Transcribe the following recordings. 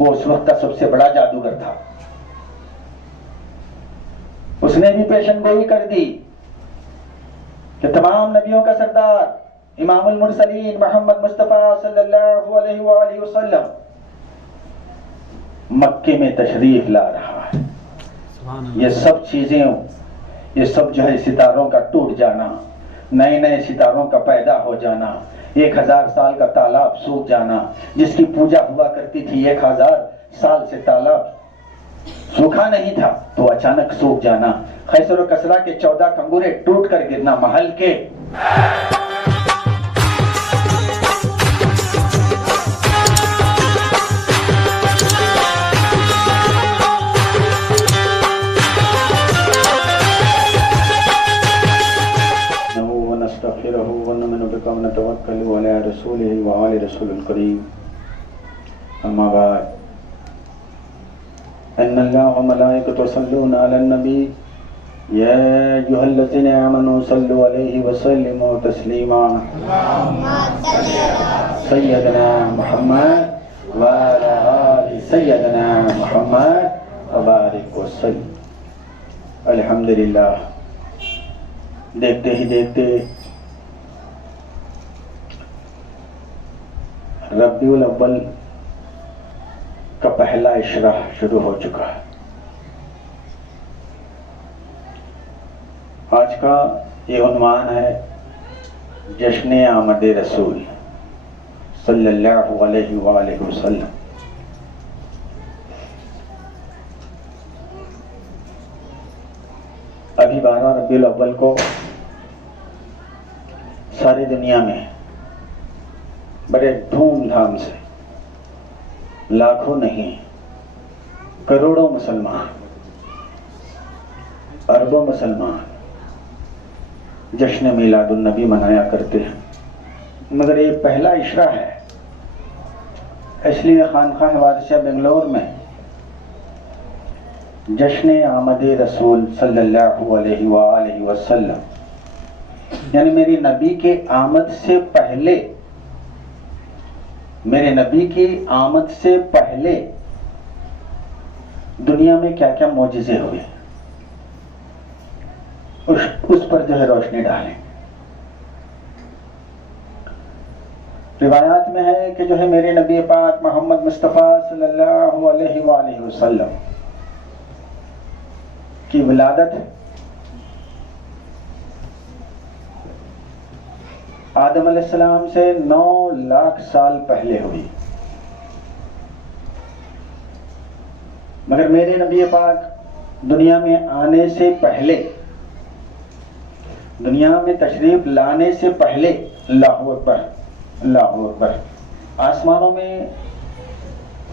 वो उस वक्त का सबसे बड़ा जादूगर था। उसने भी पेशन गोई कर दी कि तमाम नबियों का सरदार इमामुल मुरसलीन मोहम्मद मुस्तफा सल्लल्लाहु अलैहि वसल्लम मक्के में तशरीफ ला रहा है। ये सब चीजें, ये सब जो है सितारों का टूट जाना, नए नए सितारों का पैदा हो जाना, 1000 साल का तालाब सूख जाना, जिसकी पूजा हुआ करती थी 1000 साल से तालाब सूखा नहीं था तो अचानक सूख जाना, खैसर और कसरा के 14 कंगूरे टूट कर गिरना महल के। अम्मा बाद अन्नल्लाह व मलाइकतुहु यसल्लूना अलन नबी या अय्युहल्लज़ीना आमनू सल्लु अलैहि व सल्लिमू तस्लीमा सय्यदना मुहम्मद व अला आलि सय्यदना मुहम्मद व बारिक व सल्लिम। अल्हम्दुलिल्लाह, देखते ही देखते रबीउल अव्वल का पहला इशरा शुरू हो चुका है। आज का ये उन्वान है जश्न आमद रसूल सल्लल्लाहु अलैहि वसल्लम। अभी 12 रबीउल अव्वल को सारी दुनिया में बड़े धूमधाम से लाखों नहीं करोड़ों मुसलमान, अरबों मुसलमान जश्न मिलादुन नबी मनाया करते हैं। मगर ये पहला इशरा है, इसलिए खानकाह वादिया बेंगलोर में जश्न आमद रसूल सल्लल्लाहु अलैहि वसल्लम यानी मेरे नबी के आमद से पहले, मेरे नबी की आमद से पहले दुनिया में क्या क्या मौजिज़े हुए उस पर जो है रोशनी डालें। रिवायात में है कि जो है मेरे नबी पाक मोहम्मद मुस्तफ़ा सल्लल्लाहु अलैहि वसल्लम की विलादत आदम अलैहिस्सलाम से 9 लाख साल पहले हुई। मगर मेरे नबी पाक दुनिया में आने से पहले, दुनिया में तशरीफ लाने से पहले, अल्लाहु अकबर अल्लाहु अकबर, आसमानों में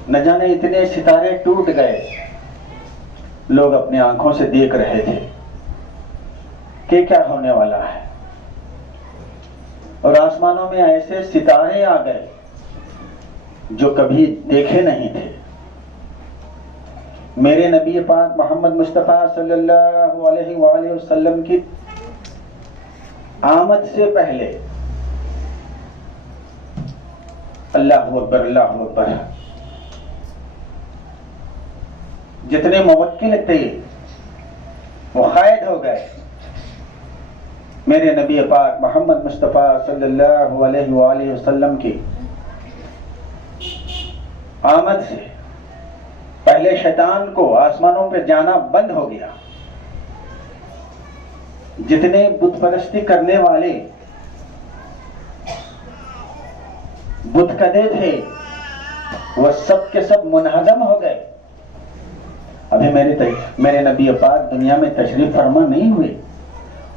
न जाने इतने सितारे टूट गए, लोग अपनी आंखों से देख रहे थे कि क्या होने वाला है। और आसमानों में ऐसे सितारे आ गए जो कभी देखे नहीं थे। मेरे नबी पाक मोहम्मद मुस्तफ़ा सल्लल्लाहु अलैहि वसल्लम की आमद से पहले, अल्लाहु अकबर अल्लाहु अकबर, जितने मुवक्किल थे वो कैद हो गए। मेरे नबी पाक मोहम्मद मुस्तफ़ा सल्लल्लाहु अलैहि वसल्लम की आमद से पहले शैतान को आसमानों पे जाना बंद हो गया। जितने बुत परस्ती करने वाले बुतकदे थे वह सब के सब मुनहदम हो गए। अभी मेरे नबी पाक दुनिया में तशरीफ फरमा नहीं हुए,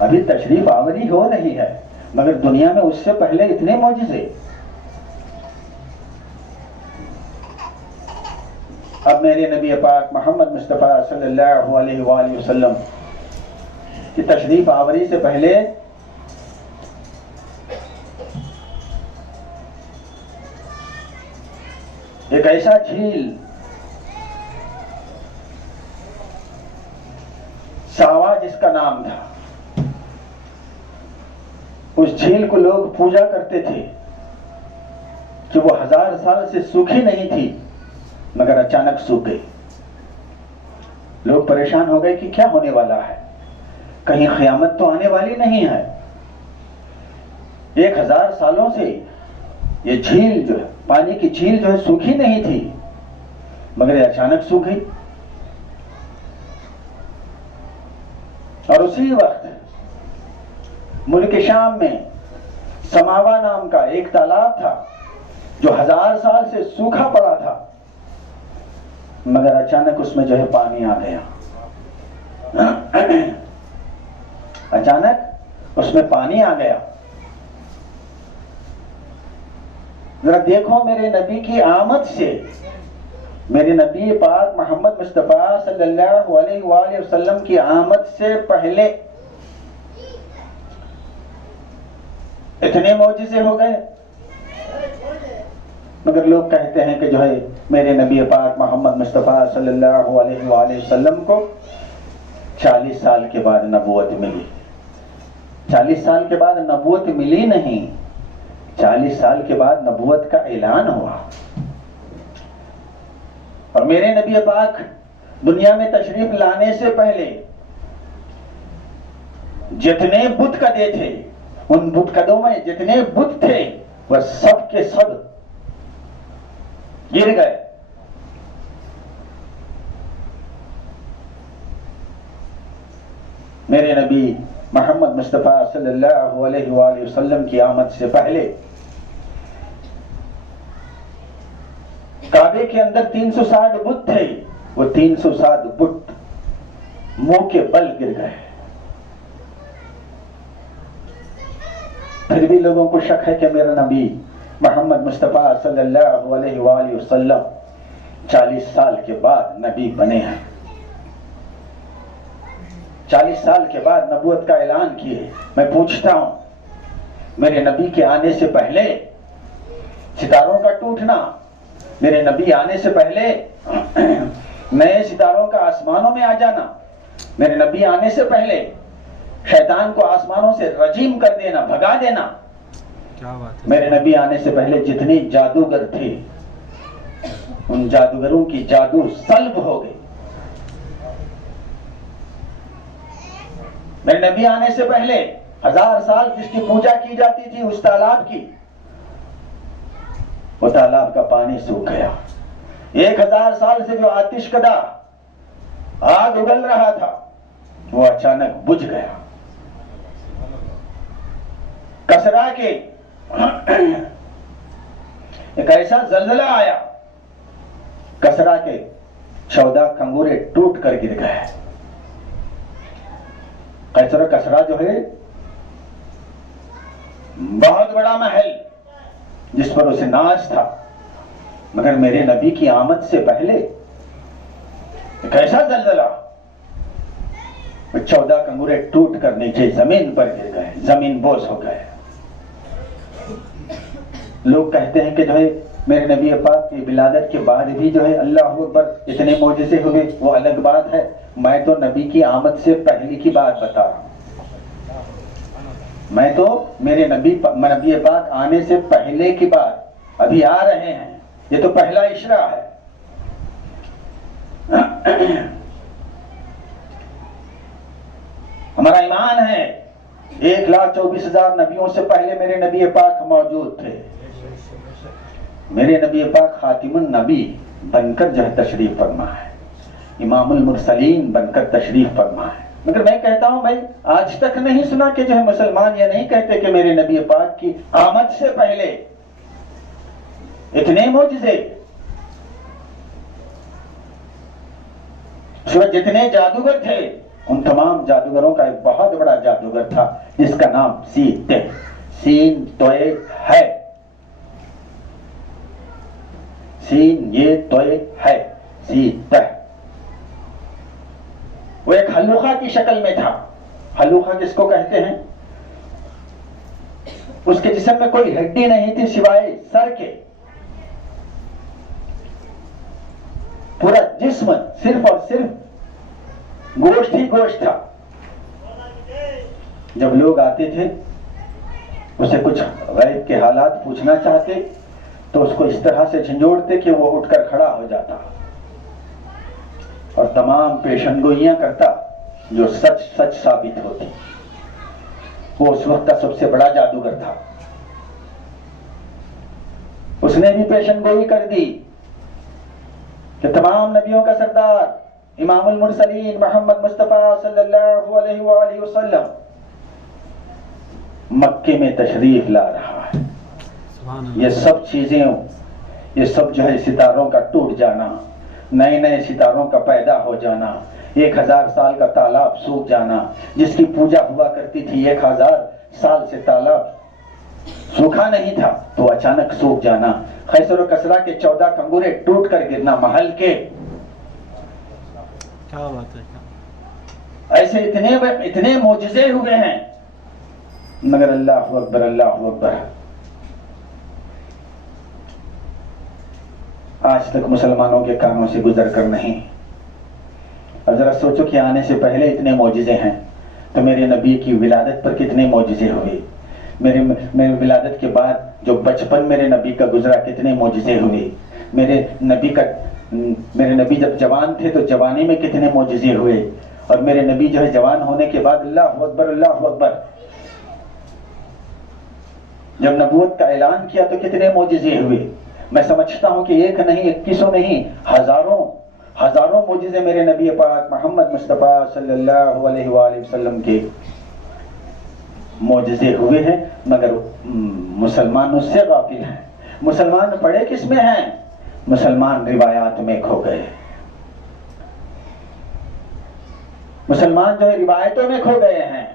अभी तशरीफ आवरी हो रही है, मगर दुनिया में उससे पहले इतने मौजिज़े। अब मेरे नबी पाक मोहम्मद मुस्तफ़ा सल्लल्लाहु अलैहि वसल्लम की तशरीफ आवरी से पहले एक ऐसा झील सावा जिसका नाम था, उस झील को लोग पूजा करते थे कि वो 1000 साल से सूखी नहीं थी, मगर अचानक सूख गई। लोग परेशान हो गए कि क्या होने वाला है, कहीं क़यामत तो आने वाली नहीं है। 1000 सालों से ये झील जो है, पानी की झील जो है सूखी नहीं थी, मगर ये अचानक सूख गई। और उसी वक्त मुल्क शाम में समावा नाम का एक तालाब था जो 1000 साल से सूखा पड़ा था, मगर अचानक उसमें जो है पानी आ गया। अचानक उसमें पानी आ गया। जरा देखो, मेरे नबी की आमद से, मेरे नबी पाक मोहम्मद मुस्तफा सल्लल्लाहु अलैहि वसल्लम की आमद से पहले इतने मौजिज़े हो गए। मगर लोग कहते हैं कि जो है मेरे नबी पाक मोहम्मद मुस्तफा सल्लल्लाहु अलैहि वसल्लम को 40 साल के बाद नबूवत मिली। 40 साल के बाद नबूवत मिली नहीं, 40 साल के बाद नबूवत का ऐलान हुआ। और मेरे नबी पाक दुनिया में तशरीफ लाने से पहले जितने बुत कदे थे, उन बुत कदों में जितने बुत थे वह सब के सब गिर गए। मेरे नबी मोहम्मद मुस्तफा सल्लल्लाहु अलैहि वसल्लम की आमद से पहले काबे के अंदर 360 बुत थे, वो 360 बुत मुंह के बल गिर गए। फिर भी लोगों को शक है कि मेरा नबी मोहम्मद मुस्तफा सल्लल्लाहु अलैहि वसल्लम 40 साल के बाद नबी बने हैं, 40 साल के बाद नबूवत का ऐलान किए। मैं पूछता हूं, मेरे नबी के आने से पहले सितारों का टूटना, मेरे नबी आने से पहले नए सितारों का आसमानों में आ जाना, मेरे नबी आने से पहले शैतान को आसमानों से रजीम कर देना, भगा देना, क्या बात है। मेरे नबी आने से पहले जितने जादूगर थे उन जादूगरों की जादू सल्ब हो गई। मेरे नबी आने से पहले 1000 साल जिसकी पूजा की जाती थी उस तालाब की, वो तालाब का पानी सूख गया। 1000 साल से जो आतिशकदा आग उगल रहा था वो अचानक बुझ गया। कसरा के एक ऐसा जल्जला आया, कसरा के 14 खंगूरे टूट कर गिर गए। कसरा जो है बहुत बड़ा महल जिस पर उसे नाज था, मगर मेरे नबी की आमद से पहले एक ऐसा जल्जला, 14 कंगूरे टूट कर नीचे जमीन पर गिर गए, जमीन बोझ हो गए। लोग कहते हैं कि जो है मेरे नबी पाक की विलादत के बाद भी जो है अल्लाह अकबर इतने मौजज़े हुए, वो अलग बात है। मैं तो नबी की आमद से पहले की बात बता रहा हूं। मैं तो मेरे नबी पाक आने से पहले की बात, अभी आ रहे हैं, ये तो पहला इशरा है। हमारा ईमान है 1,24,000 नबियों से पहले मेरे नबी पाक मौजूद थे। मेरे नबी पाक खातिमुन नबी बनकर जो है तशरीफ फरमा है, इमामुल मुरसलीन बनकर तशरीफ फरमा है। मगर मैं कहता हूं, मैं आज तक नहीं सुना कि जो है मुसलमान ये नहीं कहते कि मेरे नबी पाक की आमद से पहले इतने मौजज़े, जितने जादूगर थे, उन तमाम जादूगरों का एक बहुत बड़ा जादूगर था जिसका नाम सीन तोए है, सीन ये तोए है, सीत। वो एक हल्लुखा की शक्ल में था। हल्लुखा किसको कहते हैं? उसके जिस्म में कोई हड्डी नहीं थी सिवाय सर के, पूरा जिस्म सिर्फ और सिर्फ गोश्त ही गोश्त था। जब लोग आते थे उसे कुछ गैब के हालात पूछना चाहते तो उसको इस तरह से झंझोड़ते कि वो उठकर खड़ा हो जाता। और तमाम पेशनगोइयां करता जो सच सच साबित होती। वो उस वक्त का सबसे बड़ा जादूगर था। उसने भी पेशनगोई कर दी कि तमाम नबियों का सरदार इमामुल मुरसलीन मोहम्मद मुस्तफा सल्लल्लाहु अलैहि वसल्लम मक्के में तशरीफ ला रहा है। ये सब चीजें, ये सब जो है सितारों का टूट जाना, नए नए सितारों का पैदा हो जाना, 1000 साल का तालाब सूख जाना, जिसकी पूजा हुआ करती थी 1000 साल से तालाब सूखा नहीं था तो अचानक सूख जाना, खैसर और कसरा के 14 कंगूरे टूट कर गिरना महल के। क्या बात है। ऐसे इतने मोजिजे हुए हैं, मगर अल्लाहु अकबर अल्लाहु अकबर। आज तक मुसलमानों के कानों से गुजर कर नहीं। और जरा सोचो कि आने से पहले इतने मोजिजे हैं तो मेरे नबी की विलादत पर कितने मोजिजे हुए, मेरे विलादत के बाद जो बचपन मेरे नबी का गुजरा कितने मोजिजे हुए, मेरे नबी जब जवान थे तो जवानी में कितने मोजिजे हुए, और मेरे नबी जो है जवान होने के बाद अल्लाहु अकबर अल्लाहु अकबर जब नबूवत का ऐलान किया तो कितने मोजिजे हुए। मैं समझता हूं कि एक नहीं 21 नहीं हजारों मोजिजे मेरे नबी पाक मोहम्मद मुस्तफा सल्लल्लाहु अलैहि वसल्लम के मोजिजे हुए हैं, मगर मुसलमान उससे गाफिल हैं। मुसलमान पढ़े किस में हैं? मुसलमान रिवायात में खो गए। मुसलमान जो है रिवायतों में खो गए हैं।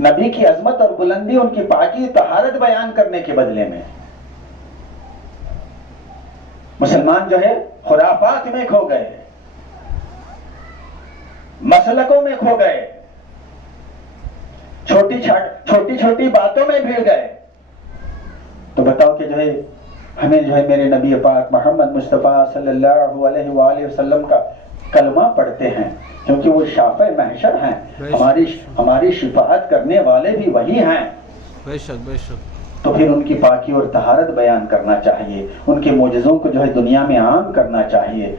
नबी की अजमत और बुलंदी, उनकी पाकी तहारत बयान करने के बदले में मुसलमान जो है खुराफात में खो गए, मसलकों में खो गए, छोटी छोटी बातों में भिड़ गए। तो बताओ कि जो है हमें जो है मेरे नबी पाक मोहम्मद मुस्तफा सल्लल्लाहु अलैहि वसल्लम का कलमा पढ़ते हैं, क्योंकि वो शाफ़े महशर हैं, हमारी शिफाअत करने वाले भी वही हैं। बेशक बेशक। तो फिर उनकी पाकी और तहारत बयान करना चाहिए, उनके मोजज़ों को जो है दुनिया में आम करना चाहिए।